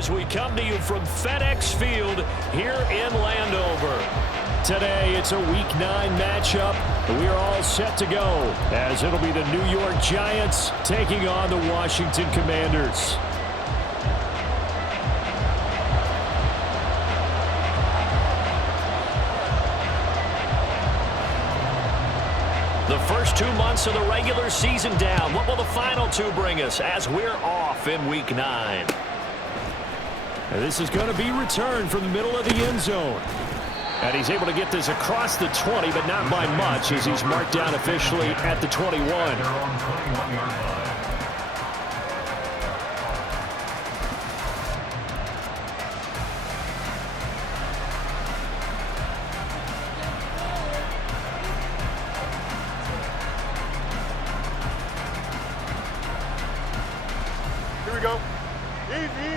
as we come to you from FedEx Field here in Landover. Today, it's a Week 9 matchup. We are all set to go, as it'll be the New York Giants taking on the Washington Commanders. The first 2 months of the regular season down. What will the final 2 bring us as we're off in Week 9? And this is going to be returned from the middle of the end zone. And he's able to get this across the 20, but not by much, as he's marked down officially at the 21. Here we go. Easy.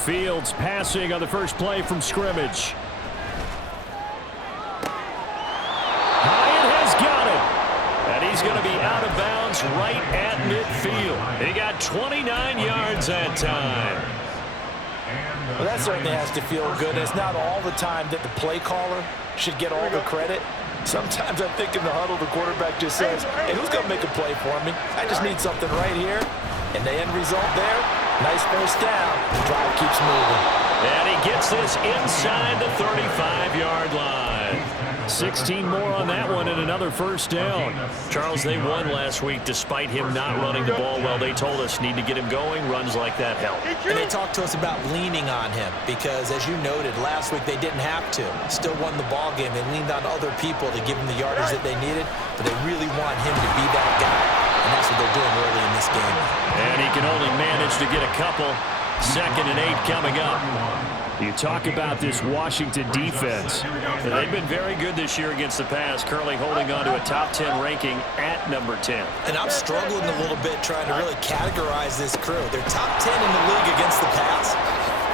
Fields passing on the first play from scrimmage. Hyatt has got it. And he's going to be out of bounds right at midfield. He got 29 yards that time. Well, that certainly has to feel good. It's not all the time that the play caller should get all the credit. Sometimes I think in the huddle, the quarterback just says, hey, who's going to make a play for me? I just need something right here. And the end result there, nice first down. The drive keeps moving. And he gets this inside the 35-yard line. 16 more on that one and another first down. Charles, they won last week despite him not running the ball well. They told us need to get him going. Runs like that help. And they talked to us about leaning on him because, as you noted, last week they didn't have to. Still won the ball game. They leaned on other people to give him the yardage that they needed, but they really want him to be that guy, and that's what they're doing early in this game. And he can only manage to get a couple. 2nd and 8 coming up. You talk about this Washington defense. They've been very good this year against the pass, currently holding on to a top 10 ranking at number 10. And I'm struggling a little bit trying to really categorize this crew. They're top 10 in the league against the pass,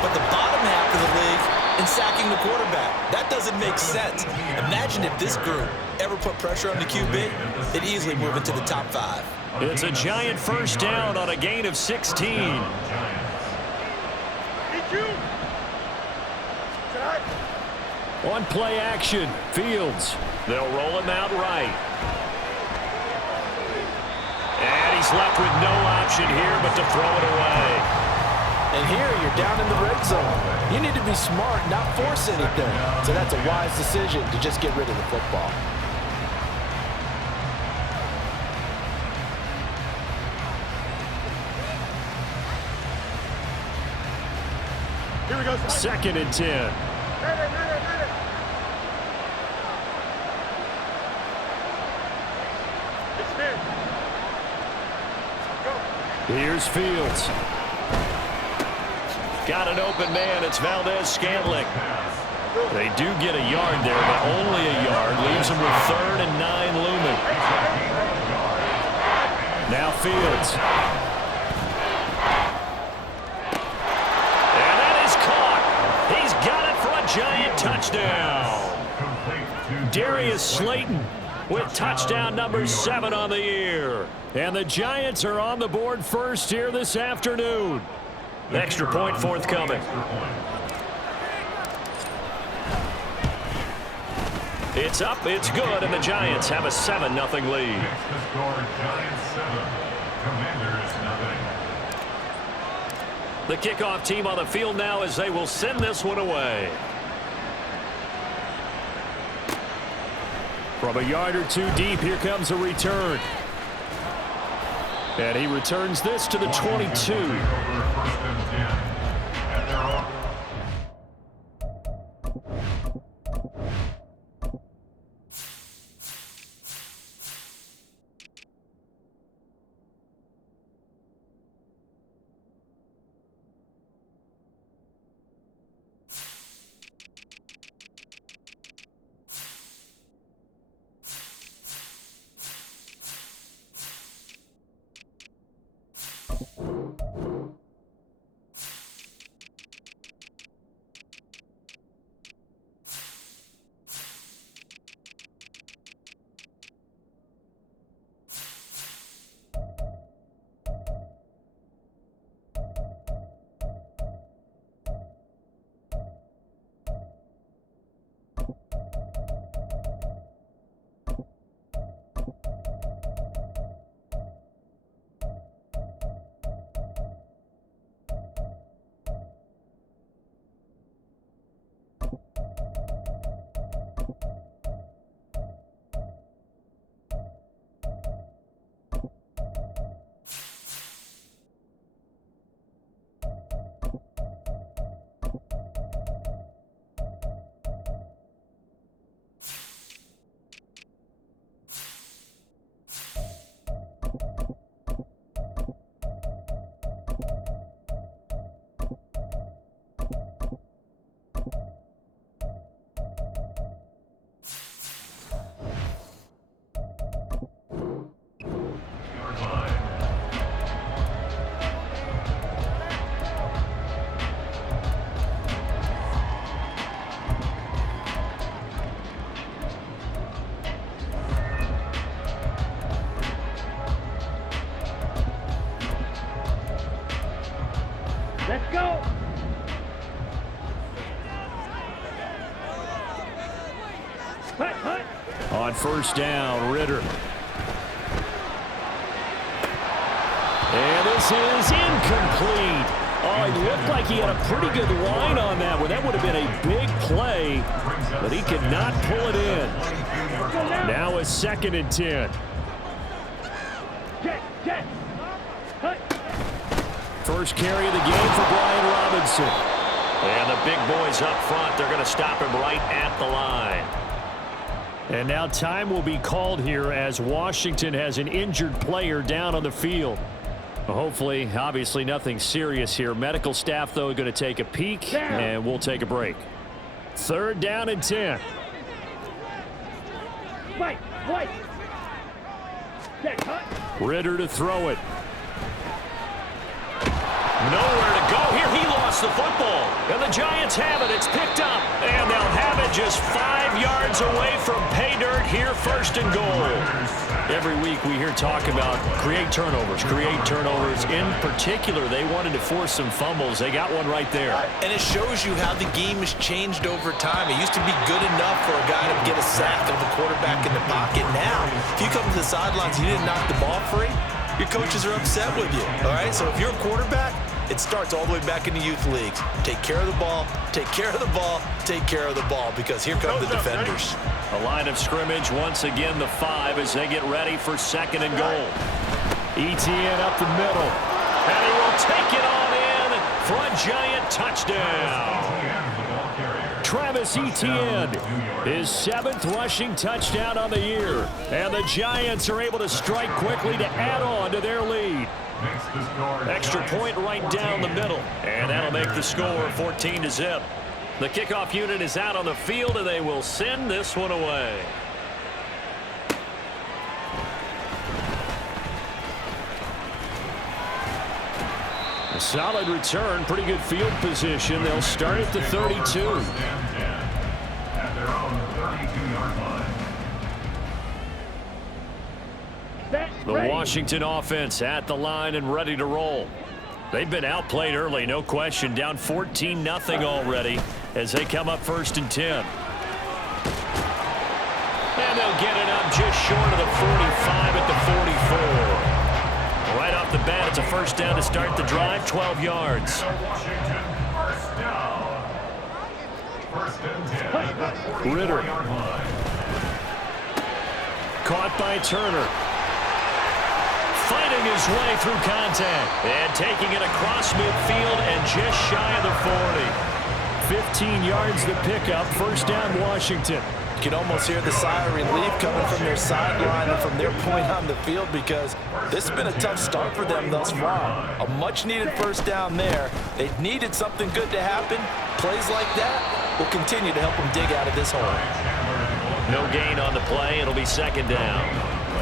but the bottom half of the league in sacking the quarterback. That doesn't make sense. Imagine if this group ever put pressure on the QB, they'd easily move into the top 5. It's a Giant first down on a gain of 16. On play action, Fields. They'll roll him out right. And he's left with no option here but to throw it away. And here you're down in the red zone. You need to be smart, not force anything. So that's a wise decision to just get rid of the football. Here we go. 2nd and 10. Here's Fields. Got an open man. It's Valdez-Scantling. They do get a yard there, but only a yard. Leaves them with 3rd and 9 looming. Now Fields. And that is caught. He's got it for a Giant touchdown. Darius Slayton with touchdown number 7 on the year. And the Giants are on the board first here this afternoon. Extra point forthcoming. It's up, it's good, and the Giants have a 7-0 lead. The kickoff team on the field now as they will send this one away. From a yard or 2 deep, here comes a return. And he returns this to the 22. Go. On first down, Ritter. And this is incomplete. Oh, it looked like he had a pretty good line on that one. That would have been a big play, but he could not pull it in. Now a 2nd and 10. First carry of the game for Brian Robinson. And the big boys up front, they're going to stop him right at the line. And now time will be called here as Washington has an injured player down on the field. Hopefully, obviously nothing serious here. Medical staff, though, going to take a peek, and we'll take a break. 3rd down and 10. Ritter to throw it. Nowhere to go here. He lost the football. And the Giants have it. It's picked up. And they'll have it just 5 yards away from pay dirt here, 1st and goal. Every week we hear talk about create turnovers. In particular, they wanted to force some fumbles. They got one right there. And it shows you how the game has changed over time. It used to be good enough for a guy to get a sack of the quarterback in the pocket. Now, if you come to the sidelines and you didn't knock the ball free, your coaches are upset with you. All right, so if you're a quarterback, it starts all the way back in the youth leagues. Take care of the ball, take care of the ball, take care of the ball, because here come the defenders. A line of scrimmage, once again the 5 as they get ready for 2nd and goal. Etienne up the middle. And he will take it on in for a Giant touchdown. Travis Etienne, his 7th rushing touchdown on the year. And the Giants are able to strike quickly to add on to their lead. Extra point right down the middle. And that'll make the score 14-0. The kickoff unit is out on the field, and they will send this one away. A solid return, pretty good field position. They'll start at the 32. At their own 32-yard line. The Washington offense at the line and ready to roll. They've been outplayed early, no question. Down 14-0 already as they come up 1st and 10. And they'll get it up just short of the 45 at the 44. Right off the bat, it's a 1st down to start the drive, 12 yards. Washington, 1st down. 1st and 10. Ritter. Caught by Turner. Fighting his way through contact. And taking it across midfield and just shy of the 40. 15 yards the pickup. 1st down, Washington. You can almost hear the sigh of relief coming from their sideline and from their point on the field, because this has been a tough start for them thus far. A much-needed 1st down there. They needed something good to happen. Plays like that will continue to help them dig out of this hole. No gain on the play. It'll be 2nd down.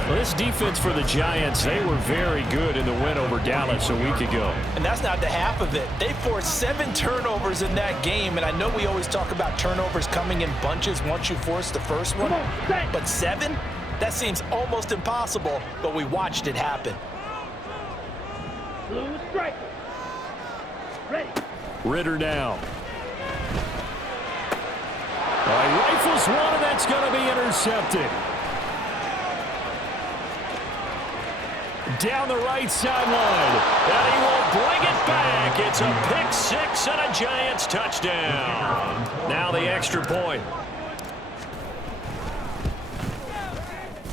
Well, this defense for the Giants, they were very good in the win over Dallas a week ago. And that's not the half of it. They forced 7 turnovers in that game, and I know we always talk about turnovers coming in bunches once you force the first one, but 7? That seems almost impossible, but we watched it happen. Blue striker. Ready. Ritter now. Rifles one, and that's going to be intercepted. Down the right sideline, and he will bring it back. It's a pick-6 and a Giants touchdown. Now the extra point.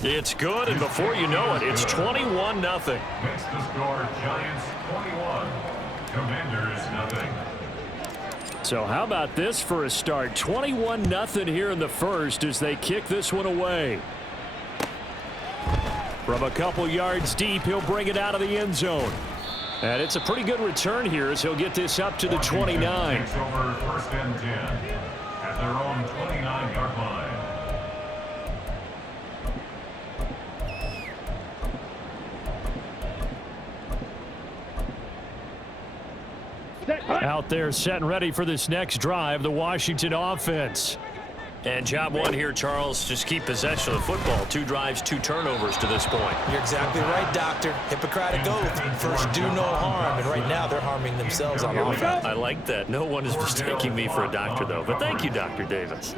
It's good, and before you know it, it's 21-0. Makes the score Giants 21, Commanders 0. So how about this for a start? 21-0 here in the first as they kick this one away. From a couple yards deep, he'll bring it out of the end zone. And it's a pretty good return here as he'll get this up to the 29. Takes over 1st and 10 at their own 29-yard line. Out there set and ready for this next drive, the Washington offense. And job one here, Charles, just keep possession of the football. 2 drives, 2 turnovers to this point. You're exactly right, Doctor. Hippocratic oath. First, do no harm. And right now, they're harming themselves on offense. I like that. No one is mistaking me for a doctor, though. But thank you, Dr. Davis.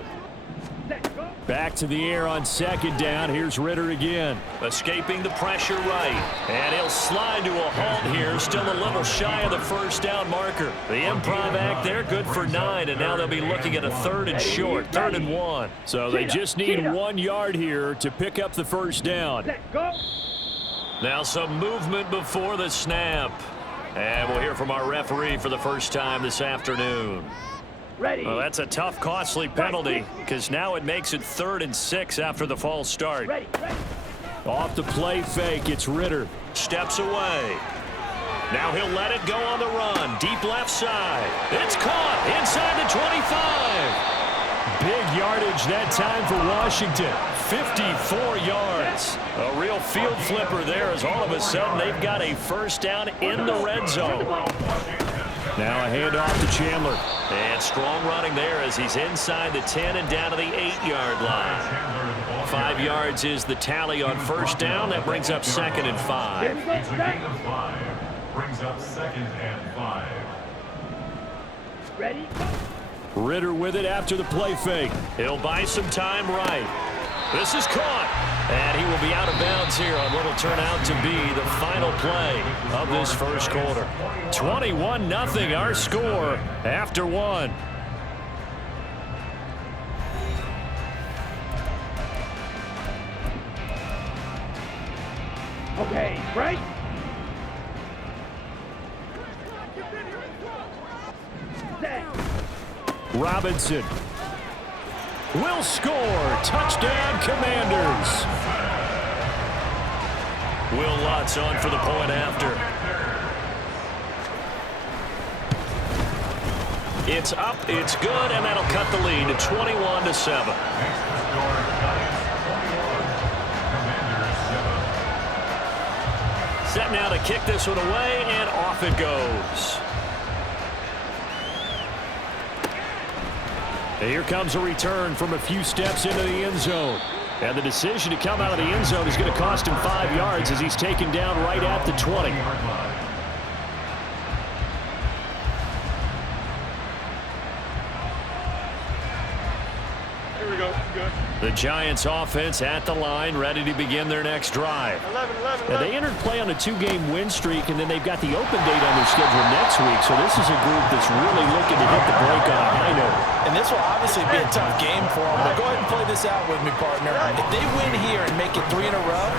Back to the air on 2nd down. Here's Ritter again. Escaping the pressure right. And he'll slide to a halt here. Still a little shy of the 1st down marker. The improv act there, good for 9. And now they'll be looking at a 3rd and short. 3rd and 1. So they just need 1 yard here to pick up the 1st down. Now some movement before the snap. And we'll hear from our referee for the first time this afternoon. Well, that's a tough, costly penalty because now it makes it 3rd and 6 after the false start. Off the play fake, it's Ritter. Steps away. Now he'll let it go on the run. Deep left side. It's caught inside the 25. Big yardage that time for Washington. 54 yards. A real field flipper there as all of a sudden they've got a 1st down in the red zone. Now a handoff to Chandler. And strong running there as he's inside the 10 and down to the 8-yard line. 5 yards is the tally on 1st down. That brings up 2nd and 5. It's a gain of 5. Brings up 2nd and 5. Ready? Ritter with it after the play fake. He'll buy some time right. This is caught. And he will be out of bounds here on what will turn out to be the final play of this 1st quarter. 21-0 our score after 1. Okay, right? Robinson will score. Touchdown, Commanders. Will Lutz on for the point after. It's up, it's good, and that'll cut the lead to 21-7. Set now to kick this one away, and off it goes. And here comes a return from a few steps into the end zone. And the decision to come out of the end zone is going to cost him 5 yards as he's taken down right at the 20. Here we go. Good. The Giants offense at the line, ready to begin their next drive. 11. They entered play on a 2-game win streak, and then they've got the open date on their schedule next week. So this is a group that's really looking to hit the break on a high note. And this will obviously be a tough game for them. But go ahead and play this out with me, partner. If they win here and make it 3 in a row,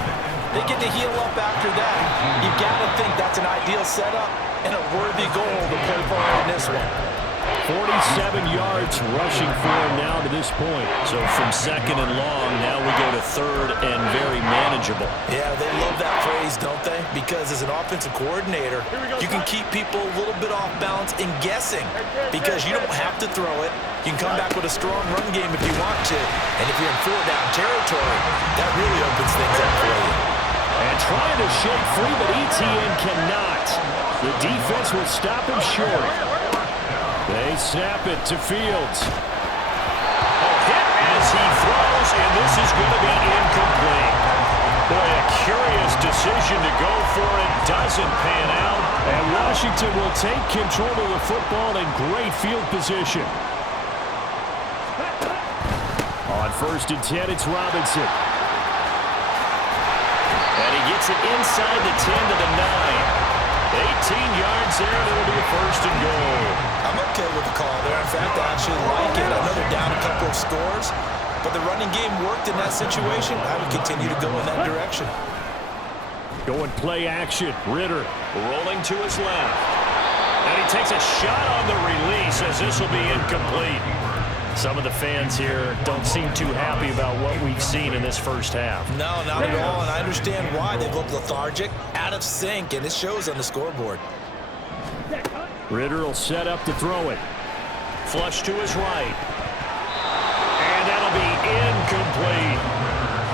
they get to heal up after that. You got to think that's an ideal setup and a worthy goal to play for in this one. 47 yards rushing for him now to this point. So from 2nd and long, now we go to 3rd and very manageable. Yeah, they love that phrase, don't they? Because as an offensive coordinator, you can keep people a little bit off balance and guessing because you don't have to throw it. You can come back with a strong run game if you want to. And if you're in 4-down territory, that really opens things up for you. And trying to shake free, but Etienne cannot. The defense will stop him short. They snap it to Fields. A hit as he throws, and this is going to be incomplete. Boy, a curious decision to go for it. Doesn't pan out. And Washington will take control of the football in great field position. On 1st and 10, it's Robinson. And he gets it inside the 10 to the 9. 18 yards there, and it'll be a 1st and goal. I'm okay with the call there. In fact, I actually like it. I know they're down a couple of scores, but the running game worked in that situation. I would continue to go in that direction. Going play action. Ritter rolling to his left. And he takes a shot on the release as this will be incomplete. Some of the fans here don't seem too happy about what we've seen in this 1st half. No, not at all, and I understand why. They look lethargic, out of sync, and it shows on the scoreboard. Ritter will set up to throw it. Flush to his right. And that'll be incomplete.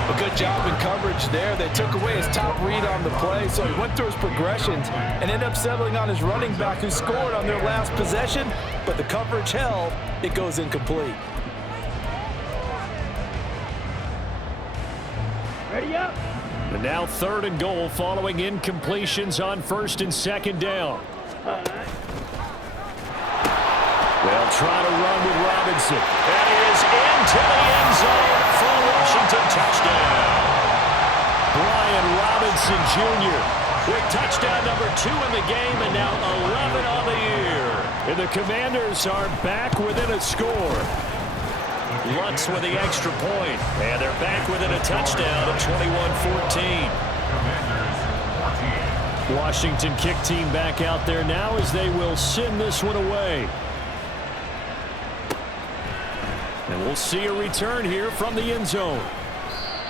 A good job in coverage there. They took away his top read on the play, so he went through his progressions and ended up settling on his running back who scored on their last possession, but the coverage held. It goes incomplete. And now 3rd and goal following incompletions on 1st and 2nd down. They'll try to run with Robinson. And he is into the end zone for a Washington touchdown. Brian Robinson Jr. with touchdown number 2 in the game and now 11 on the year. And the Commanders are back within a score. Lutz with the extra point. And they're back within a touchdown at 21-14. Washington kick team back out there now as they will send this one away. And we'll see a return here from the end zone.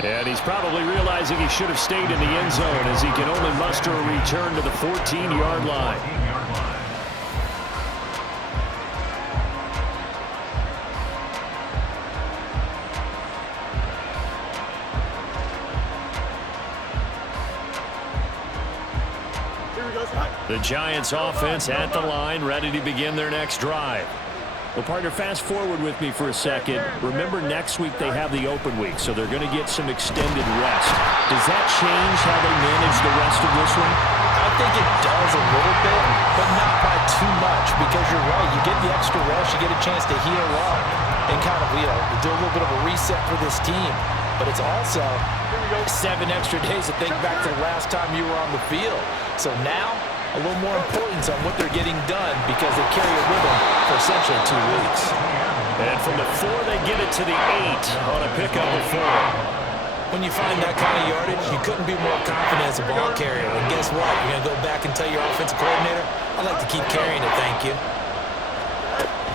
And he's probably realizing he should have stayed in the end zone as he can only muster a return to the 14-yard line. The Giants offense at the line, ready to begin their next drive. Well, partner, fast forward with me for a second. Remember, next week they have the open week, so they're going to get some extended rest. Does that change how they manage the rest of this one? I think it does a little bit, but not by too much, because you're right. You get the extra rest, you get a chance to heal up and kind of, do a little bit of a reset for this team. But it's also 7 extra days to think back to the last time you were on the field. So now, a little more importance on what they're getting done because they carry it with them for essentially 2 weeks. And from the 4, they get it to the 8 on a pickup of 4. When you find that kind of yardage, you couldn't be more confident as a ball carrier. And guess what? You're going to go back and tell your offensive coordinator, I'd like to keep carrying it, thank you.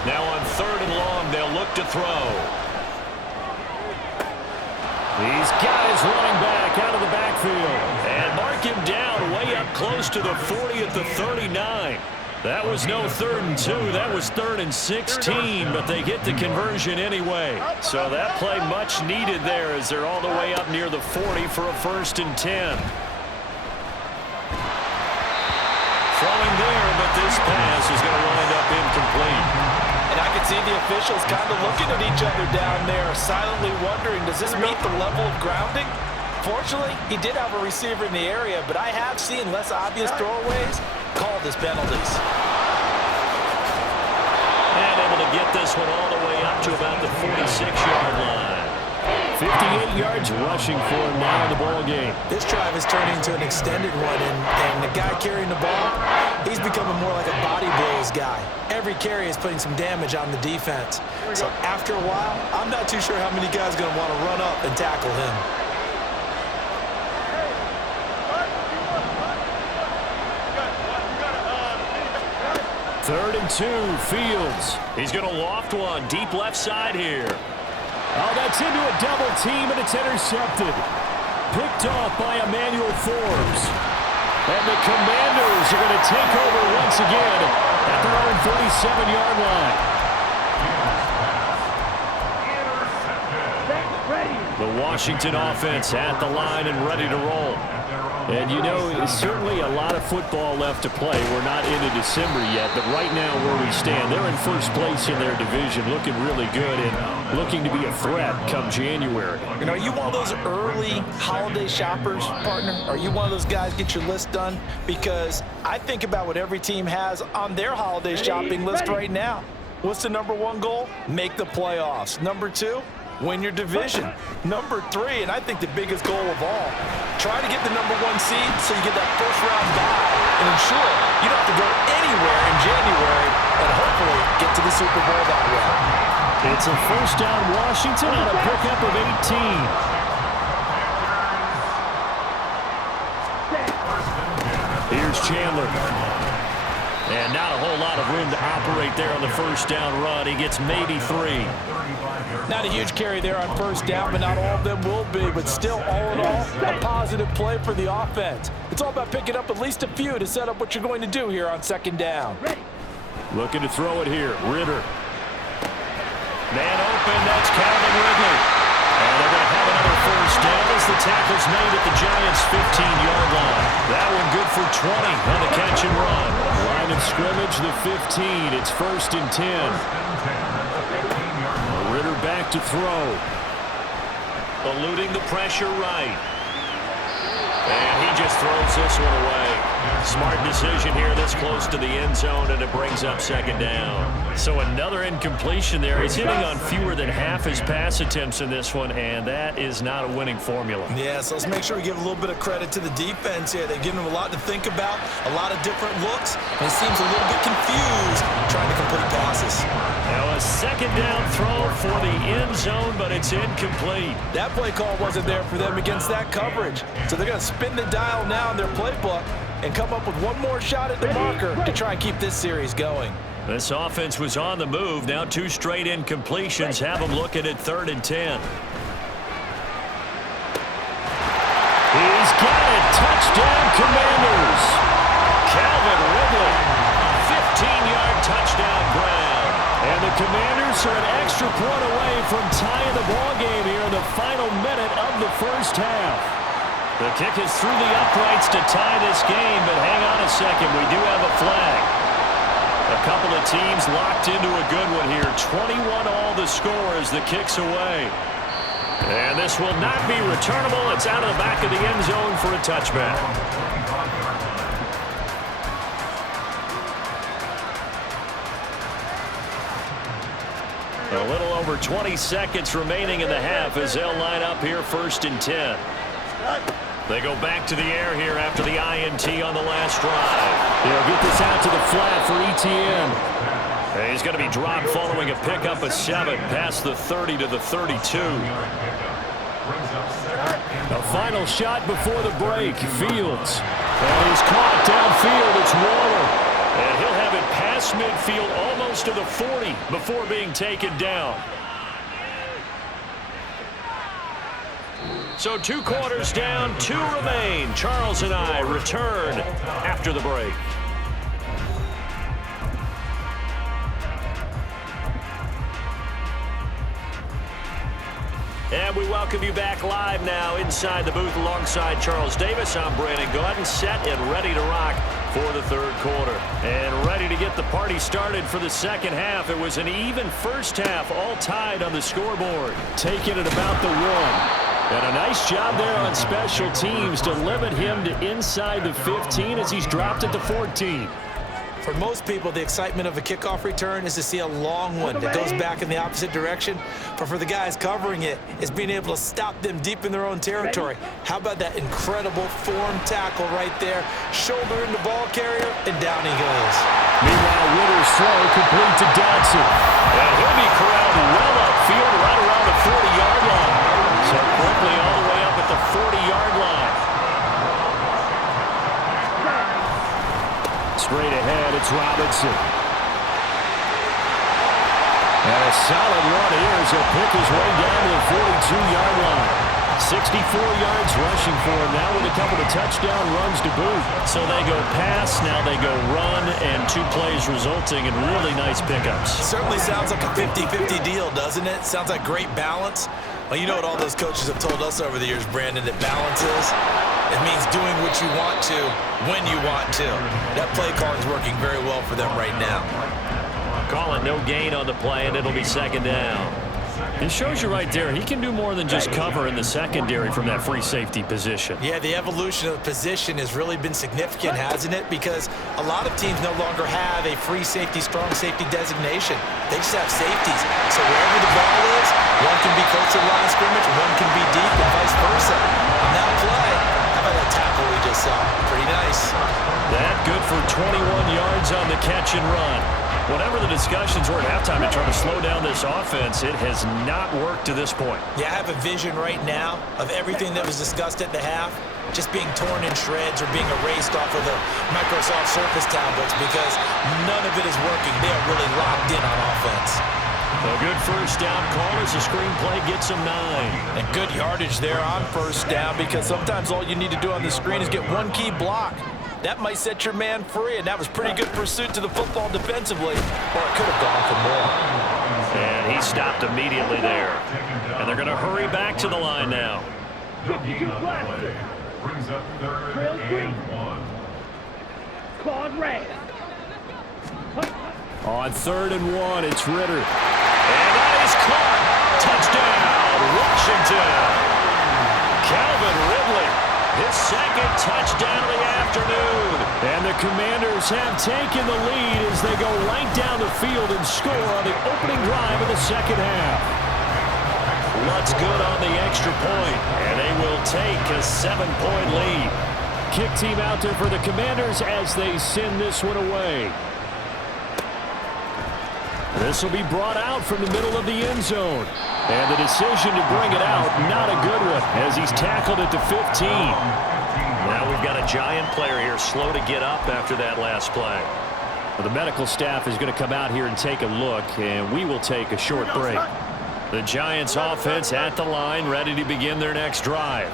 Now on 3rd and long, they'll look to throw. He's got his running back out of the backfield. And mark him down way up close to the 40 at the 39. That was no 3rd and 2. That was 3rd and 16, but they get the conversion anyway. So that play much needed there as they're all the way up near the 40 for a 1st and 10. Throwing there, but this pass is going to wind up incomplete. And I can see the officials kind of looking at each other down there, silently wondering, does this meet the level of grounding? Fortunately, he did have a receiver in the area, but I have seen less obvious throwaways called as penalties. And able to get this one all the way up to about the 46-yard line. 58 yards rushing for him now in the ball game. This drive is turning into an extended one, and the guy carrying the ball, he's becoming more like a body blows guy. Every carry is putting some damage on the defense. So after a while, I'm not too sure how many guys are going to want to run up and tackle him. Third and 2, Fields. He's going to loft one deep left side here. Oh, that's into a double team, and it's intercepted. Picked off by Emmanuel Forbes. And the Commanders are going to take over once again at their own 37-yard line. The Washington offense at the line and ready to roll. And, certainly a lot of football left to play. We're not into December yet, but right now where we stand, they're in first place in their division, looking really good and looking to be a threat come January. Are you one of those early holiday shoppers, partner? Are you one of those guys get your list done? Because I think about what every team has on their holiday shopping list right now. What's the #1 goal? Make the playoffs. #2, win your division. #3, and I think the biggest goal of all, try to get the #1 seed so you get that first-round bye and ensure you don't have to go anywhere in January and hopefully get to the Super Bowl that way. It's a first down Washington on a pickup of 18. Here's Chandler. And not a whole lot of room to operate there on the first down run. He gets maybe 3. Not a huge carry there on first down, but not all of them will be. But still, all in all, a positive play for the offense. It's all about picking up at least a few to set up what you're going to do here on second down. Looking to throw it here. Ritter. Man open, that's Calvin Ridley. And they're going to have another first down as the tackle's made at the Giants' 15-yard line. That one good for 20 on the catch and run. Line of scrimmage, the 15. It's 1st and 10. Ritter back to throw. Eluding the pressure right. just throws this one away. Smart decision here this close to the end zone, and it brings up second down. So another incompletion there. He's hitting on fewer than half his pass attempts in this one, and that is not a winning formula. Yeah, so let's make sure we give a little bit of credit to the defense here. They've given him a lot to think about, a lot of different looks, and he seems a little bit confused trying to complete passes. Now a second down throw for the end zone, but it's incomplete. That play call wasn't there for them against that coverage. So they're going to spin the dial now in their playbook and come up with one more shot at the marker to try and keep this series going. This offense was on the move. Now 2 straight incompletions have them looking at 3rd and 10. He's got it. Touchdown, Commanders. Calvin Ridley, 15-yard touchdown grab. And the Commanders are an extra point away from tying the ball game here in the final minute of the first half. The kick is through the uprights to tie this game, but hang on a second. We do have a flag. A couple of teams locked into a good one here. 21 all the score as the kick's away. And this will not be returnable. It's out of the back of the end zone for a touchback. A little over 20 seconds remaining in the half as they'll line up here 1st and 10. They go back to the air here after the INT on the last drive. They'll get this out to the flat for ETN. And he's going to be dropped following a pickup of 7 past the 30 to the 32. A final shot before the break. Fields. And he's caught downfield. It's Waller. And he'll have it past midfield almost to the 40 before being taken down. So 2 quarters down, 2 remain. Charles and I return after the break. And we welcome you back live now inside the booth alongside Charles Davis. I'm Brandon Gaudin, set and ready to rock for the 3rd quarter. And ready to get the party started for the second half. It was an even first half, all tied on the scoreboard. Taking it about the 1. And a nice job there on special teams to limit him to inside the 15 as he's dropped it to 14. For most people, the excitement of a kickoff return is to see a long one that goes back in the opposite direction. But for the guys covering it, it's being able to stop them deep in their own territory. How about that incredible form tackle right there? Shoulder in the ball carrier, and down he goes. Meanwhile, Ritter's throw complete to Dodson. And he'll be corralled well upfield right around the 40-yard line. So quickly all the way up at the 40-yard line. Straight ahead, it's Robinson. And a solid run here as he'll pick his way down to the 42-yard line. 64 yards rushing for him now with a couple of touchdown runs to boot. So they go pass, now they go run, and 2 plays resulting in really nice pickups. Certainly sounds like a 50-50 deal, doesn't it? Sounds like great balance. Well, you know what all those coaches have told us over the years, Brandon, that balance is? It means doing what you want to, when you want to. That play call is working very well for them right now. Call it no gain on the play, and it'll be second down. It shows you right there, he can do more than just cover in the secondary from that free safety position. Yeah, the evolution of the position has really been significant, hasn't it? Because a lot of teams no longer have a free safety, strong safety designation. They just have safeties. So wherever the ball is, one can be close to the line of scrimmage, one can be deep, and vice versa. On that play, how about that tackle we just saw? Pretty nice. That good for 21 yards on the catch and run. Whatever the discussions were at halftime to try to slow down this offense, it has not worked to this point. Yeah, I have a vision right now of everything that was discussed at the half just being torn in shreds or being erased off of the Microsoft Surface tablets because none of it is working. They are really locked in on offense. A good first down call as the screenplay gets them 9. And good yardage there on first down because sometimes all you need to do on the screen is get one key block. That might set your man free, and that was pretty good pursuit to the football defensively. Or it could have gone for more. And he stopped immediately there. And they're going to hurry back to the line now. Brings up 3rd and 1. Claude Ray. On 3rd and 1, it's Ritter. And that is caught. Touchdown, Washington. Calvin Ridley. His second touchdown of the afternoon. And the Commanders have taken the lead as they go right down the field and score on the opening drive of the second half. What's good on the extra point, and they will take a 7-point lead. Kick team out there for the Commanders as they send this one away. This will be brought out from the middle of the end zone. And the decision to bring it out, not a good one, as he's tackled at the 15. Now we've got a Giant player here slow to get up after that last play. Well, the medical staff is going to come out here and take a look, and we will take a short break. The Giants offense at the line, ready to begin their next drive.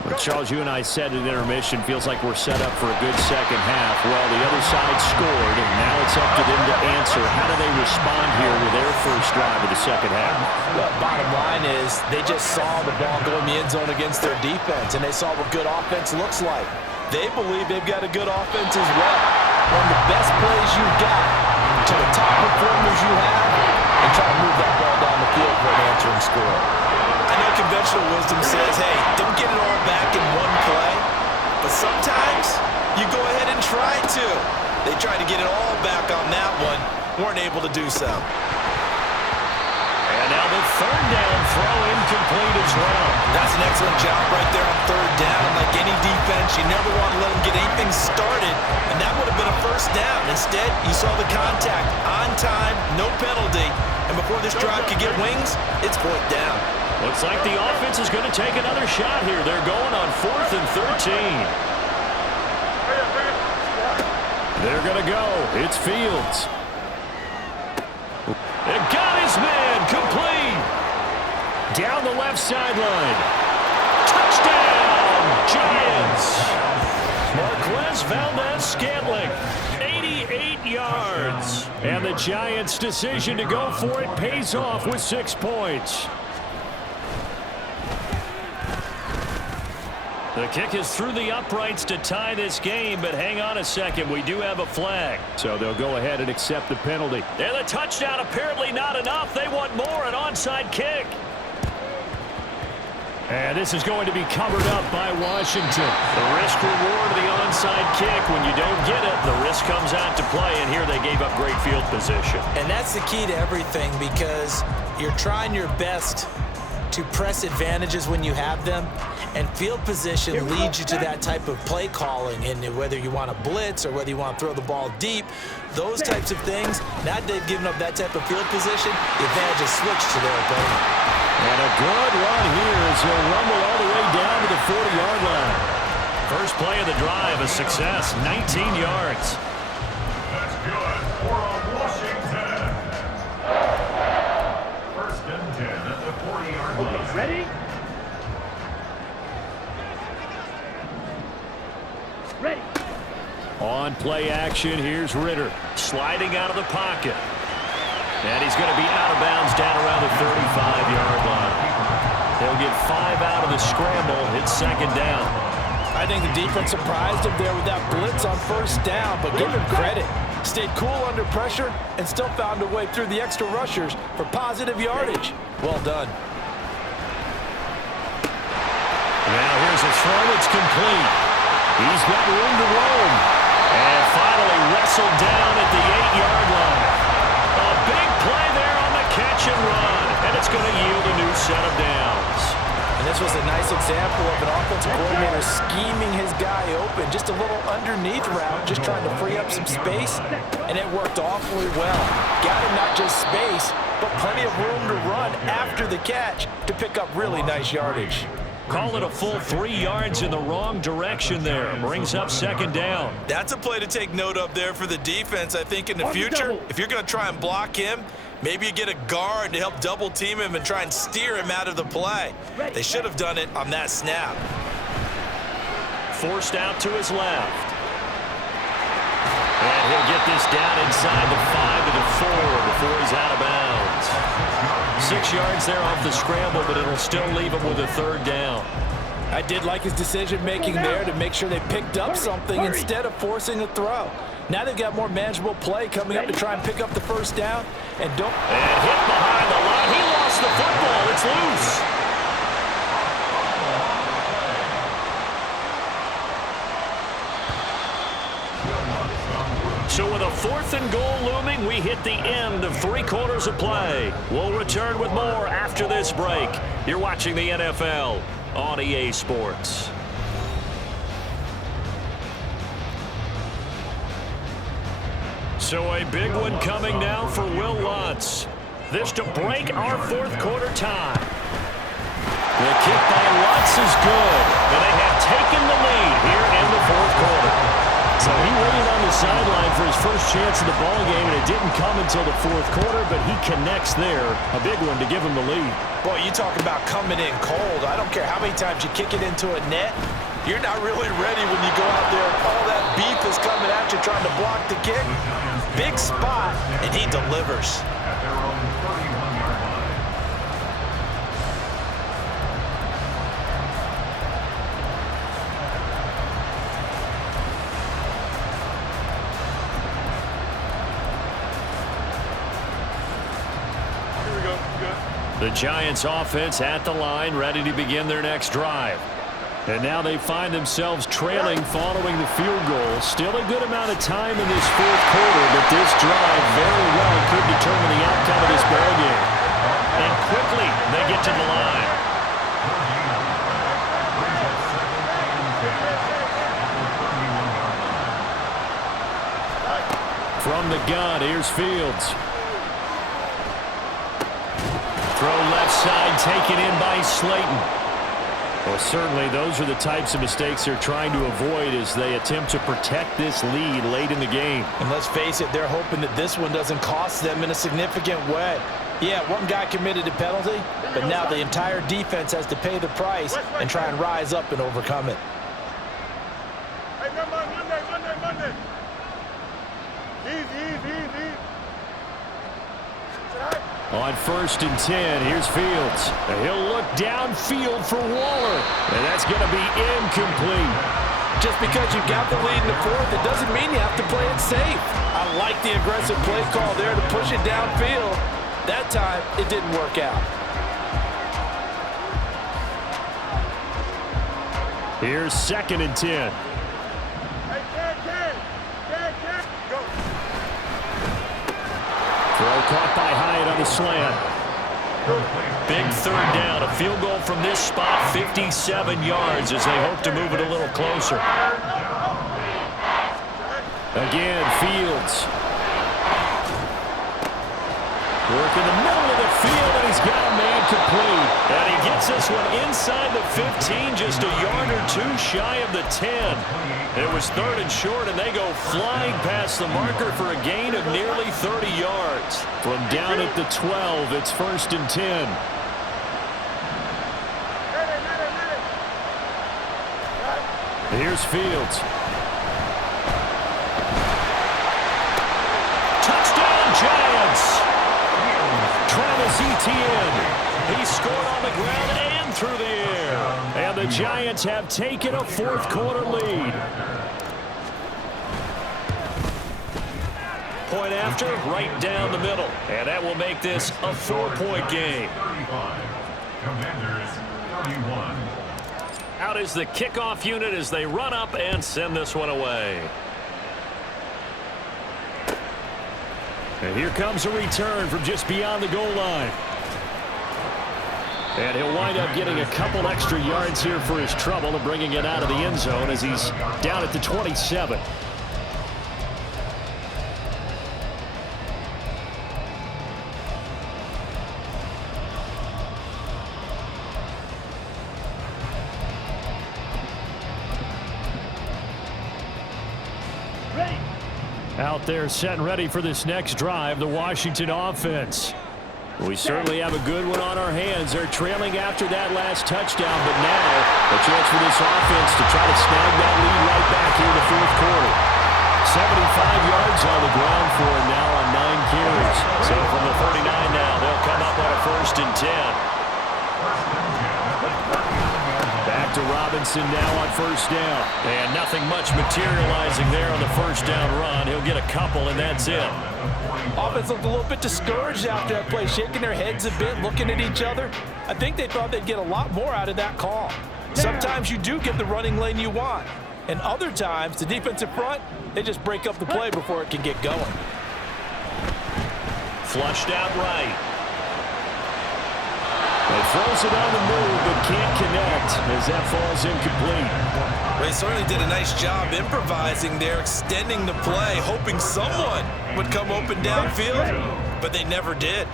Well, Charles, you and I said at intermission, feels like we're set up for a good second half. Well, the other side scored, and now it's up to them to answer. How do they respond here with their first drive of the second half? Well, bottom line is they just saw the ball go in the end zone against their defense, and they saw what good offense looks like. They believe they've got a good offense as well. One of the best plays you've got to the top performers you have, and try to move that ball down the field for an answering score. I know conventional wisdom says, hey, don't get it all back in one play. But sometimes you go ahead and try to. They tried to get it all back on that one. Weren't able to do so. And now the third down throw incomplete as well. That's an excellent job right there on third down. Like any defense, you never want to let them get anything started. And that would have been a first down. Instead, you saw the contact on time, no penalty. And before this drive could get wings, it's fourth down. Looks like the offense is going to take another shot here. They're going on 4th and 13. They're going to go. It's Fields. It got his man complete. Down the left sideline. Touchdown, Giants. Marquez Valdez-Scantling, 88 yards. And the Giants' decision to go for it pays off with 6 points. The kick is through the uprights to tie this game, but hang on a second. We do have a flag. So they'll go ahead and accept the penalty. And the touchdown apparently not enough. They want more, an onside kick. And this is going to be covered up by Washington. The risk-reward of the onside kick. When you don't get it, the risk comes out to play, and here they gave up great field position. And that's the key to everything, because you're trying your best to press advantages when you have them, and field position leads you to that type of play calling. And whether you want to blitz or whether you want to throw the ball deep, those types of things, now that they've given up that type of field position, the advantage is switched to their opponent. And a good run here as he'll rumble all the way down to the 40-yard line. First play of the drive, a success, 19 yards. That's good for Washington. First and 10 at the 40-yard line. Ready? Ready. On play action, here's Ritter. Sliding out of the pocket. And he's going to be out of bounds down around the 35-yard line. They'll get 5 out of the scramble. It's second down. I think the defense surprised him there with that blitz on first down, but give him credit. Stayed cool under pressure and still found a way through the extra rushers for positive yardage. Well done. Now here's a throw. It's complete. He's got room to roam. And finally wrestled down at the 8-yard line. A big play there on the catch and run. And it's going to yield a new set of downs. And this was a nice example of an offensive coordinator scheming his guy open. Just a little underneath route, just trying to free up some space, and it worked awfully well. Got him not just space, but plenty of room to run after the catch to pick up really nice yardage. Call it a full 3 yards in the wrong direction there. Brings up second down. That's a play to take note of there for the defense. I think in the future, if you're going to try and block him, maybe you get a guard to help double team him and try and steer him out of the play. They should have done it on that snap. Forced out to his left. And he'll get this down inside the 5 to the 4 before he's out of bounds. 6 yards there off the scramble, but it'll still leave him with a third down. I did like his decision-making there to make sure they picked up something instead of forcing a throw. Now they've got more manageable play coming up to try and pick up the first down. And hit behind the line. He lost the football. It's loose. So with a 4th and goal looming, we hit the end of 3 quarters of play. We'll return with more after this break. You're watching the NFL on EA Sports. So a big one coming now for Will Lutz. This to break our 4th quarter tie. The kick by Lutz is good. And they have taken the lead here in the 4th quarter. So he waited on the sideline for his first chance in the ballgame, and it didn't come until the 4th quarter, but he connects there. A big one to give him the lead. Boy, you talk about coming in cold. I don't care how many times you kick it into a net. You're not really ready when you go out there and all that beef is coming at you trying to block the kick. Big spot, and he delivers. At their own 31-yard line. The Giants offense at the line, ready to begin their next drive. And now they find themselves trailing following the field goal. Still a good amount of time in this 4th quarter, but this drive very well could determine the outcome of this ballgame. And quickly, they get to the line. From the gun, here's Fields. Throw left side, taken in by Slayton. Well, certainly those are the types of mistakes they're trying to avoid as they attempt to protect this lead late in the game. And let's face it, they're hoping that this one doesn't cost them in a significant way. Yeah, one guy committed a penalty, but now the entire defense has to pay the price and try and rise up and overcome it. Hey, come on, Monday. Easy. On 1st and 10, here's Fields. And he'll look downfield for Waller. And that's going to be incomplete. Just because you've got the lead in the 4th, it doesn't mean you have to play it safe. I like the aggressive play call there to push it downfield. That time, it didn't work out. Here's 2nd and 10. Hey, Ken. Go. Throw caught by Hyatt on the slant. Big 3rd down. A field goal from this spot, 57 yards as they hope to move it a little closer. Again, Fields. Work in the middle of the field, and he's got a man complete. And he gets this one inside the 15, just a yard or 2 shy of the 10. It was 3rd and short, and they go flying past the marker for a gain of nearly 30 yards. From down at the 12, it's 1st and 10. Here's Fields. Touchdown, Giants! Travis Etienne. He scored on the ground and through the air. And the Giants have taken a 4th quarter lead. Point after, right down the middle. And that will make this a 4-point game. 35. Commanders 31. Out is the kickoff unit as they run up and send this one away. And here comes a return from just beyond the goal line. And he'll wind up getting a couple extra yards here for his trouble and bringing it out of the end zone as he's down at the 27. Out there set and ready for this next drive, the Washington offense. We certainly have a good one on our hands. They're trailing after that last touchdown, but now a chance for this offense to try to snag that lead right back here in the 4th quarter. 75 yards on the ground for him now on 9 carries. So from the 39 now, they'll come up on a 1st and 10. Back to Robinson now on 1st down. And nothing much materializing there on the 1st down run. He'll get a couple, and that's it. Offense looked a little bit discouraged after that play, shaking their heads a bit, looking at each other. I think they thought they'd get a lot more out of that call. Sometimes you do get the running lane you want, And other times, the defensive front, they just break up the play before it can get going. Flushed out right. He throws it on the move, but can't connect as that falls incomplete. They certainly did a nice job improvising there, extending the play, hoping someone would come open downfield, but they never did.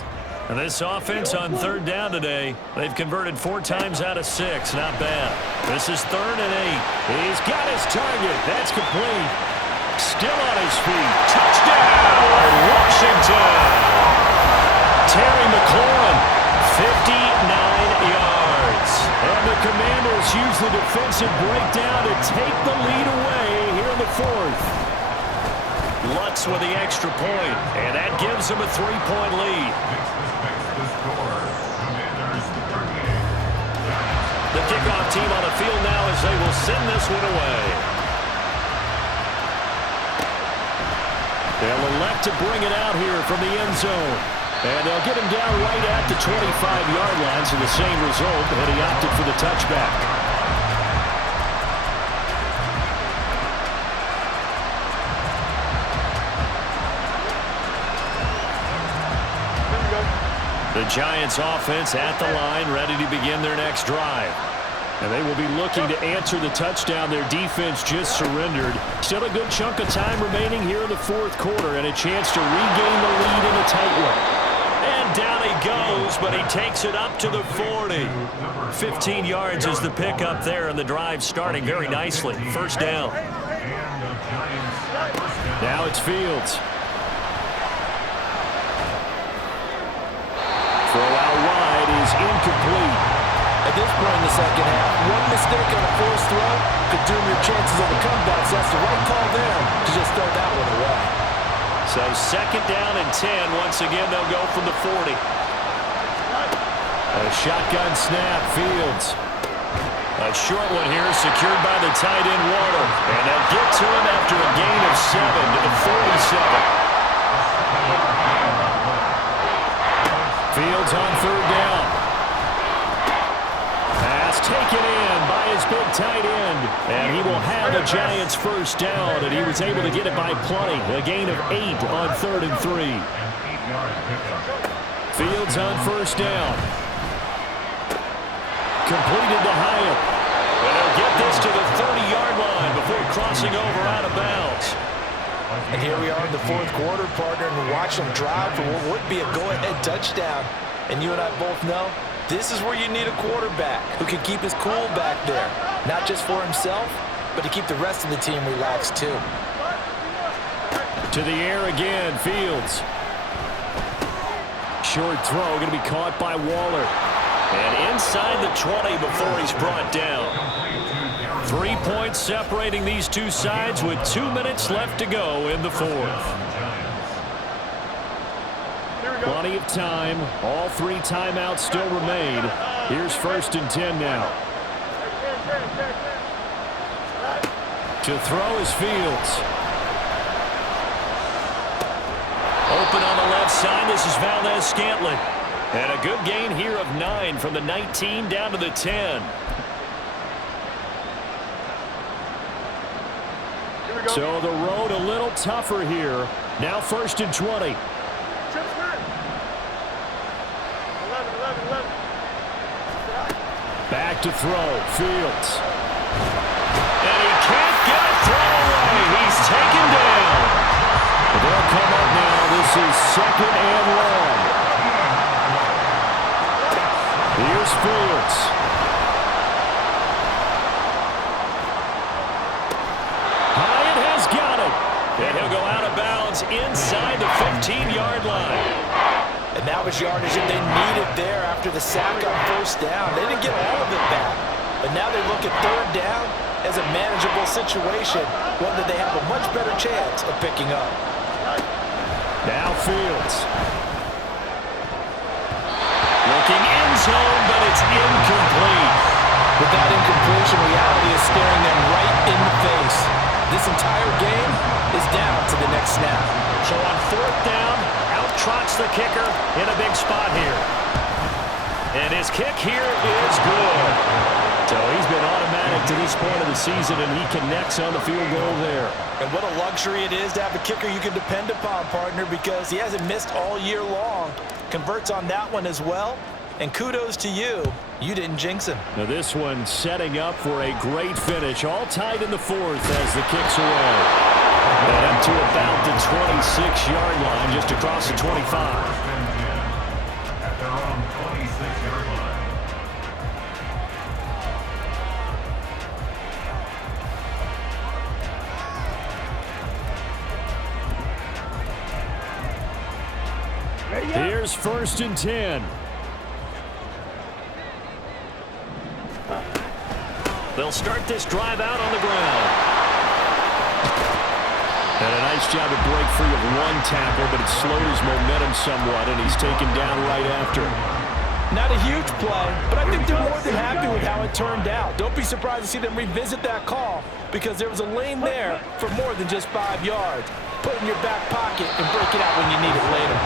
And this offense on third down today, they've converted 4 times out of 6. Not bad. This is 3rd and 8. He's got his target. That's complete. Still on his feet. Touchdown, Washington. Terry McLaurin, 59 yards. And the Commanders use the defensive breakdown to take the lead away here in the 4th. Lutz with the extra point, and that gives them a 3-point lead. The kickoff team on the field now as they will send this one away. They'll elect to bring it out here from the end zone. And they'll get him down right at the 25-yard line, so the same result, and he opted for the touchback. The Giants offense at the line, ready to begin their next drive. And they will be looking to answer the touchdown their defense just surrendered. Still a good chunk of time remaining here in the 4th quarter and a chance to regain the lead in a tight one. And down he goes, but he takes it up to the 40. 15 yards is the pickup there, and the drive starting very nicely. First down. Now it's Fields. Throw out wide is incomplete. At this point in the second half, one mistake on a forced throw could doom your chances of a comeback. So that's the right call there to just throw that one away. So 2nd down and 10. Once again, they'll go from the 40. A shotgun snap, Fields. A short one here, secured by the tight end Waddle. And they'll get to him after a gain of 7 to the 47. Fields on 3rd down. Pass taken in by his big tight end. And he will have the Giants first down, and he was able to get it by plenty. A gain of 8 on 3rd and 3. Fields on first down. Completed to Hyatt. And they'll get this to the 30-yard line before crossing over out of bounds. And here we are in the 4th quarter, partner, and watch them drive for what would be a go-ahead touchdown. And you and I both know this is where you need a quarterback who can keep his cool back there. Not just for himself, but to keep the rest of the team relaxed too. To the air again, Fields. Short throw, going to be caught by Waller. And inside the 20 before he's brought down. 3 points separating these two sides with 2 minutes left to go in the 4th. Plenty of time. All 3 timeouts still remain. Here's 1st and 10 now. To throw is Fields. Open on the left side. This is Valdez-Scantling. And a good gain here of 9 from the 19 down to the 10. So the road a little tougher here. Now 1st and 20. Back to throw. Fields. And he can't get it thrown away. He's taken down. They'll come up now. This is 2nd and long. Here's Fields. Hyatt has got it. And he'll go out of bounds inside the 15-yard line. And that was yardage that they needed there after the sack on 1st down. They didn't get all of it back. But now they look at 3rd down as a manageable situation, one that they have a much better chance of picking up. Now Fields. Looking end zone, but it's incomplete. With that incompletion, reality is staring them right in the face. This entire game is down to the next snap. So on 4th down, out trots the kicker in a big spot here. And his kick here is good. So he's been automatic to this point of the season, and he connects on the field goal there. And what a luxury it is to have a kicker you can depend upon, partner, because he hasn't missed all year long. Converts on that one as well. And kudos to you. You didn't jinx him. Now this one setting up for a great finish. All tied in the fourth as the kick's away. And up to about the 26-yard line, just across the 25. At their own 26-yard line. Here's 1st and 10. They'll start this drive out on the ground. And a nice job to break free of one tackle, but it slowed his momentum somewhat, and he's taken down right after. Not a huge play, but I think they're more than happy with how it turned out. Don't be surprised to see them revisit that call because there was a lane there for more than just 5 yards. Put it in your back pocket and break it out when you need it later.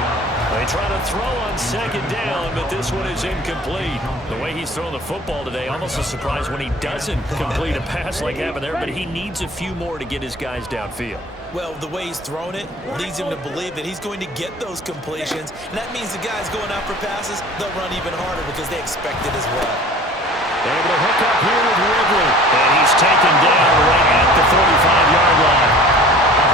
They try to throw on 2nd down, but this one is incomplete. The way he's throwing the football today, almost a surprise when he doesn't complete a pass like happened there, but he needs a few more to get his guys downfield. Well, the way he's thrown it leads him to believe that he's going to get those completions, and that means the guys going out for passes, they'll run even harder because they expect it as well. They're able to hook up here with Ridley. And he's taken down right at the 45-yard line.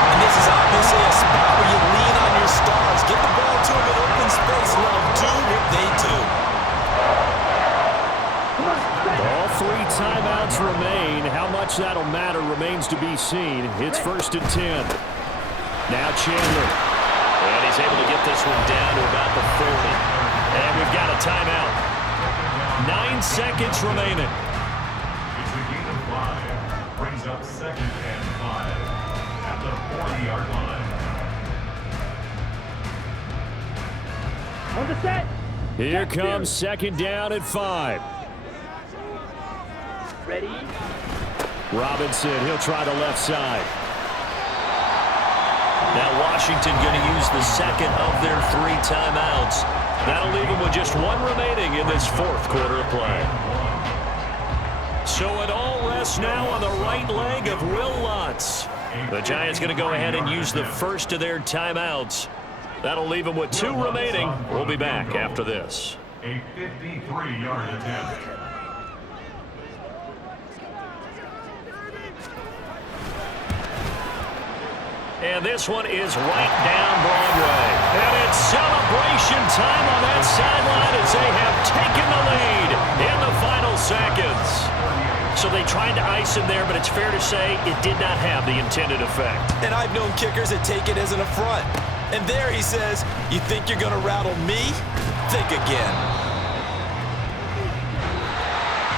And this is obviously a spot where you lean on your stars. Get the ball to them in open space and let them do what they do. All 3 timeouts remain. How much that'll matter remains to be seen. It's 1st and 10. Now Chandler. And he's able to get this one down to about the 40. And we've got a timeout. 9 seconds remaining. It's a gain of 5. Brings up 2nd and 5. At the 40-yard line. On the set. Here comes 2nd down at 5. Ready? Robinson, he'll try the left side. Now Washington going to use the 2nd of their 3 timeouts. That'll leave them with just 1 remaining in this 4th quarter of play. So it all rests now on the right leg of Will Lutz. The Giants going to go ahead and use the 1st of their timeouts. That'll leave them with 2 remaining. We'll be back after this. A 53-yard attempt. And this one is right down Broadway. And it's celebration time on that sideline as they have taken the lead in the final seconds. So they tried to ice him there, but it's fair to say it did not have the intended effect. And I've known kickers that take it as an affront. And there he says, you think you're going to rattle me? Think again.